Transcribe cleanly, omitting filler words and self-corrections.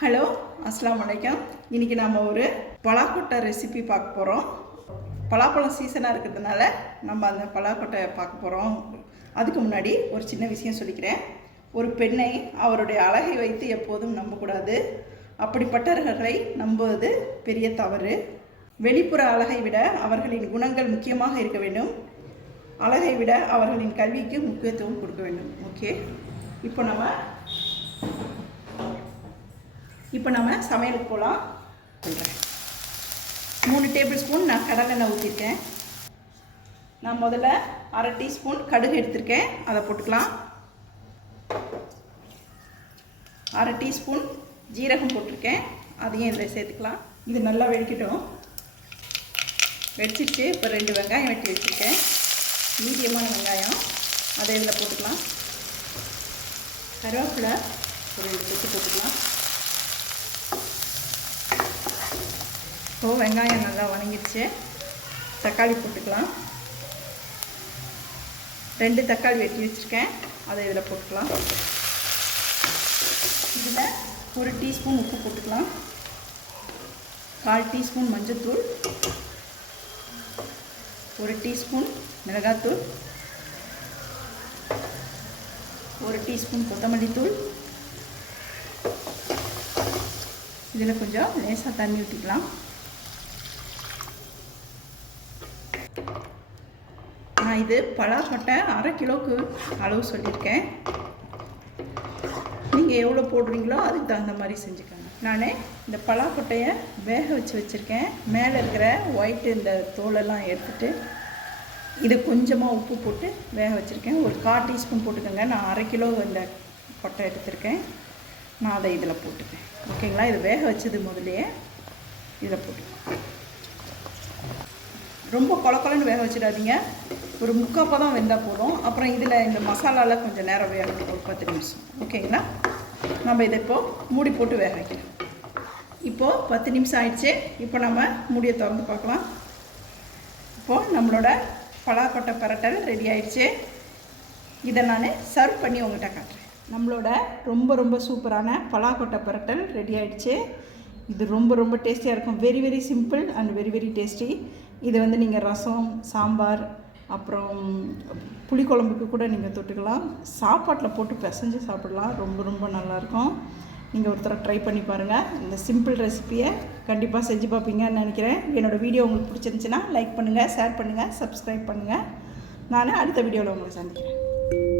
Hello, அஸ்ஸலாமு அலைக்கும். இன்றைக்கி நாம் ஒரு பலாக்கொட்டை ரெசிபி பார்க்க போகிறோம். பலாப்பழம் சீசனாக இருக்கிறதுனால நம்ம அந்த பலாக்கொட்டை பார்க்க போகிறோம். அதுக்கு முன்னாடி ஒரு சின்ன விஷயம் சொல்லிக்கிறேன். ஒரு பெண்ணை அவருடைய அழகை வைத்து எப்போதும் நம்பக்கூடாது. அப்படிப்பட்டவர்களை நம்புவது பெரிய தவறு. வெளிப்புற அழகை விட அவர்களின் குணங்கள் முக்கியமாக இருக்க வேண்டும். அழகை விட அவர்களின் கல்விக்கு முக்கியத்துவம் கொடுக்க வேண்டும். ஓகே, இப்போ நம்ம சமையலுக்கு போகலாம். சொல்கிறேன். 3 டேபிள் ஸ்பூன் நான் கடலெண்ணெய் ஊற்றிருக்கேன். நான் முதல்ல 1/2 டீஸ்பூன் கடுகு எடுத்திருக்கேன், அதை போட்டுக்கலாம். 1/2 டீஸ்பூன் ஜீரகம் போட்டிருக்கேன், அதையும் இதில் சேர்த்துக்கலாம். இது நல்லா வெடிக்கட்டும். வெடிச்சிருச்சு. இப்போ 2 வெங்காயம் வெட்டி வச்சுருக்கேன், மீடியமான வெங்காயம், அதை இதில் போட்டுக்கலாம். கருவேப்பிலை ஒரு 2 கொத்து போட்டுக்கலாம். இப்போது வெங்காயம் நல்லா வதங்கிடுச்சு. தக்காளி போட்டுக்கலாம். 2 தக்காளி வெட்டி வச்சுருக்கேன், அதை இதில் போட்டுக்கலாம். இதில் 1 டீஸ்பூன் உப்பு போட்டுக்கலாம். 1/4 டீஸ்பூன் மஞ்சள்தூள், 1 டீஸ்பூன் மிளகாத்தூள், 1 டீஸ்பூன் கொத்தமல்லி தூள். இதில் கொஞ்சம் லேசாக தண்ணி ஊற்றிக்கலாம். நான் இது பலாக்கொட்டை 1/2 கிலோவுக்கு அளவு சொல்லியிருக்கேன். நீங்கள் எவ்வளோ போடுறீங்களோ அதுக்கு தகுந்த மாதிரி செஞ்சுக்கோங்க. நான் இந்த பலாக்கொட்டையை வேக வச்சுருக்கேன். மேலே இருக்கிற ஒயிட்டு இந்த தோலெல்லாம் எடுத்துகிட்டு இது கொஞ்சமாக உப்பு போட்டு வேக வச்சுருக்கேன். ஒரு 1/4 டீஸ்பூன் போட்டுக்கோங்க. நான் 1/2 கிலோ இந்த கொட்டை எடுத்திருக்கேன். நான் அதை இதில் போட்டுக்கேன். ஓகேங்களா? இது வேக வச்சது முதலையே இதில் போட்டுக்கேன். ரொம்ப கொலன்னு வேக வச்சிடாதீங்க. ஒரு 3/4 பதம் வெந்தால் போதும். அப்புறம் இதில் இந்த மசாலாவில் கொஞ்சம் நேரம் வேகணும், ஒரு 10 நிமிஷம். ஓகேங்களா? நம்ம இதை இப்போது மூடி போட்டு வேக வைக்கலாம். இப்போது 10 நிமிஷம் ஆயிடுச்சு. இப்போ நம்ம மூடியை திறந்து பார்க்கலாம். இப்போது நம்மளோட பலாக்கொட்டை பரட்டல் ரெடி ஆயிடுச்சு. இதை நான் சர்வ் பண்ணி உங்கள்கிட்ட காட்டுறேன். நம்மளோட ரொம்ப சூப்பரான பலாக்கொட்டை பரட்டல் ரெடி ஆயிடுச்சு. இது ரொம்ப டேஸ்டியாக இருக்கும். Very simple and very tasty. இது வந்து நீங்கள் ரசம், சாம்பார், அப்புறம் புளிக்குழம்புக்கு கூட நீங்கள் தொட்டுக்கலாம். சாப்பாட்டில் போட்டு பிசைஞ்சு சாப்பிடலாம். ரொம்ப நல்லாயிருக்கும். நீங்கள் ஒருத்தர் ட்ரை பண்ணி பாருங்கள். இந்த சிம்பிள் ரெசிப்பியை கண்டிப்பாக செஞ்சு பார்ப்பீங்கன்னு நினைக்கிறேன். என்னோடய வீடியோ உங்களுக்கு பிடிச்சிருந்துச்சின்னா லைக் பண்ணுங்கள், ஷேர் பண்ணுங்கள், சப்ஸ்கிரைப் பண்ணுங்கள். நான் அடுத்த வீடியோவில் உங்களை சந்திக்கிறேன்.